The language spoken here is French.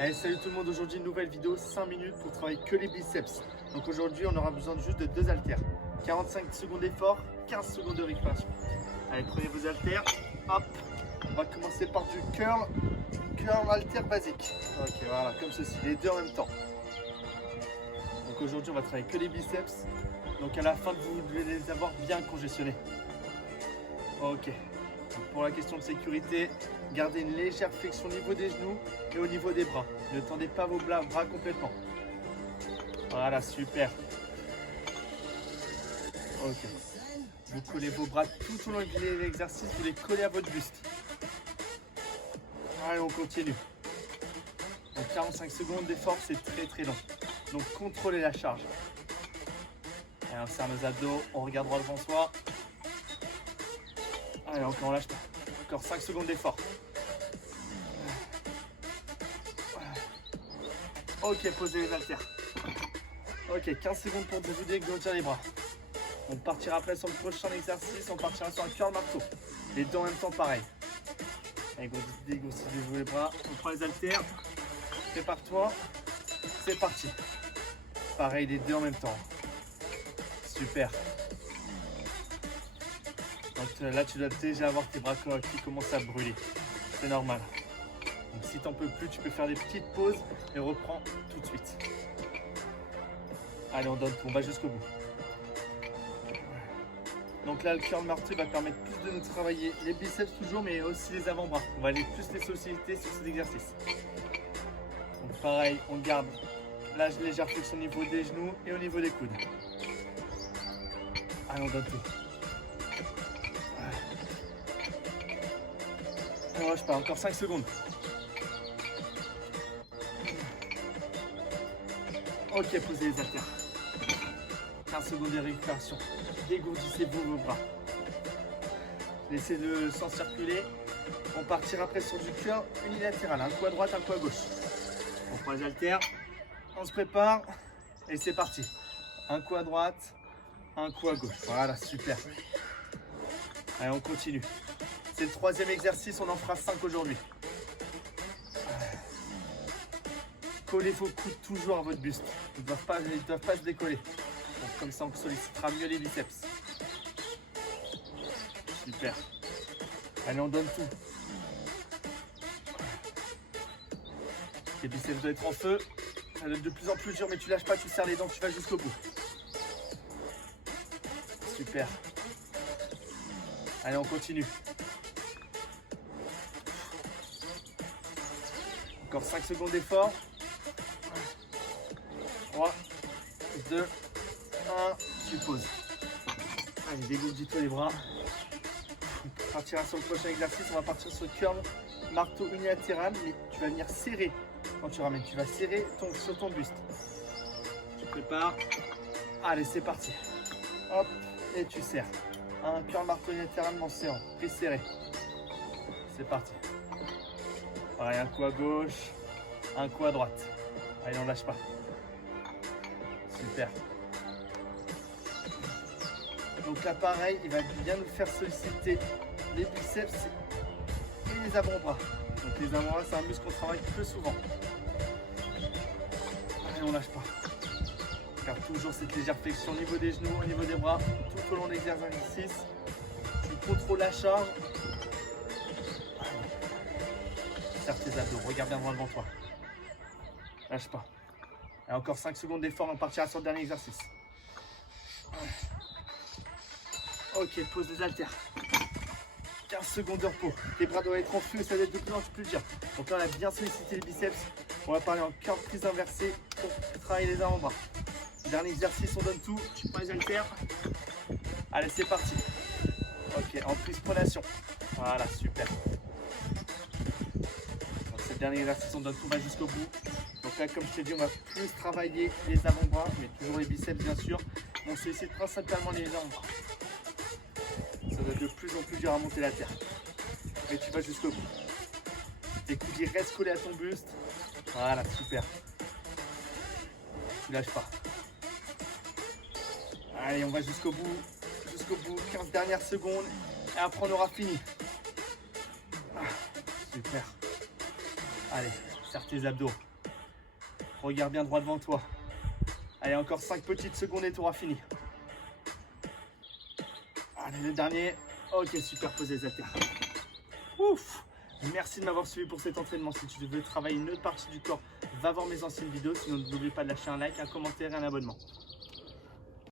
Allez, salut tout le monde, aujourd'hui une nouvelle vidéo, 5 minutes pour travailler que les biceps. Donc aujourd'hui on aura besoin juste de 2 haltères. 45 secondes d'effort, 15 secondes de récupération. Allez, prenez vos haltères, hop, on va commencer par du curl haltère basique. Ok, voilà, comme ceci, les deux en même temps. Donc aujourd'hui on va travailler que les biceps. Donc à la fin vous devez les avoir bien congestionnés. Ok, donc pour la question de sécurité, gardez une légère flexion au niveau des genoux et au niveau des bras. Ne tendez pas vos bras complètement. Voilà, super. Ok. Vous collez vos bras tout au long de l'exercice, vous les collez à votre buste. Allez, on continue. Donc 45 secondes d'effort, c'est très long. Donc contrôlez la charge. Allez, on serre nos abdos, on regarde droit devant soi. Allez, encore on lâche pas. Encore 5 secondes d'effort. Ok, posez les haltères. Ok, 15 secondes pour vous dégrandir les bras. On partira après sur le prochain exercice, on partira sur un curl marteau. Les deux en même temps, pareil. Allez, dégrossissez-vous les bras, on prend les haltères. Prépare-toi, c'est parti. Pareil, les deux en même temps. Super. Donc là, tu dois déjà avoir tes bras qui commencent à brûler. C'est normal. Donc si t'en peux plus, tu peux faire des petites pauses et reprends tout de suite. Allez, on donne tout, on va jusqu'au bout. Donc là, le curl marteau va permettre plus de nous travailler les biceps toujours, mais aussi les avant-bras. On va aller plus les solliciter sur cet exercice. Donc pareil, on garde la légère flexion au niveau des genoux et au niveau des coudes. Allez, on donne tout. On lâche pas, encore 5 secondes. Ok, posez les haltères. 15 secondes de récupération. Dégourdissez-vous vos bras. Laissez le sang circuler. On partira après sur du curl unilatéral. Un coup à droite, un coup à gauche. On prend les haltères. On se prépare. Et c'est parti. Un coup à droite, un coup à gauche. Voilà, super. Allez, on continue. C'est le troisième exercice. On en fera 5 aujourd'hui. Collez vos coudes toujours à votre buste. Ils ne doivent pas se décoller. Donc, comme ça, on sollicitera mieux les biceps. Super. Allez, on donne tout. Les biceps doivent être en feu. Ça doit être de plus en plus dur, mais tu lâches pas, tu serres les dents, tu vas jusqu'au bout. Super. Allez, on continue. Encore 5 secondes d'effort. 3, 2, 1, tu poses. Allez, dégourdis-toi les bras. On partira sur le prochain exercice, on va partir sur le curl marteau unilatéral, mais tu vas venir serrer quand tu ramènes. Tu vas serrer sur ton buste. Tu prépares. Allez, c'est parti. Hop, et tu serres. Un curl marteau unilatéral en serrant. Fais serrer. C'est parti. Pareil, un coup à gauche, un coup à droite. Allez, on lâche pas. Super. Donc là, pareil, il va bien nous faire solliciter les biceps et les avant-bras. Donc les avant-bras, c'est un muscle qu'on travaille plus souvent. Allez, on lâche pas. Garde toujours cette légère flexion au niveau des genoux, au niveau des bras, tout au long de l'exercice. Tu contrôles la charge. Serre tes abdos, regarde bien devant toi. Lâche pas. Et encore 5 secondes d'effort, on partira sur le dernier exercice. Ok, pose les haltères. 15 secondes de repos. Les bras doivent être en feu et ça doit être de plus en plus dur. Donc là, on a bien sollicité les biceps. On va parler en curl prise inversée pour travailler les avant-bras. Dernier exercice, on donne tout. Tu prends les haltères. Allez, c'est parti. Ok, en prise pronation. Voilà, super. Donc, c'est le dernier exercice, on donne tout, on va jusqu'au bout. Donc là, comme je t'ai dit, on va plus travailler les avant-bras, mais toujours les biceps, bien sûr. On sollicite principalement les avant-bras. Ça doit être de plus en plus dur à monter la terre. Mais tu vas jusqu'au bout. Tes coudes restent collés à ton buste. Voilà, super. Tu lâches pas. Allez, on va jusqu'au bout. Jusqu'au bout, 15 dernières secondes. Et après, on aura fini. Super. Allez, serre tes abdos. Regarde bien droit devant toi. Allez, encore 5 petites secondes et tu auras fini. Allez, le dernier. Ok, super, posez les haltères. Ouf! Merci de m'avoir suivi pour cet entraînement. Si tu veux travailler une autre partie du corps, va voir mes anciennes vidéos. Sinon, n'oublie pas de lâcher un like, un commentaire et un abonnement.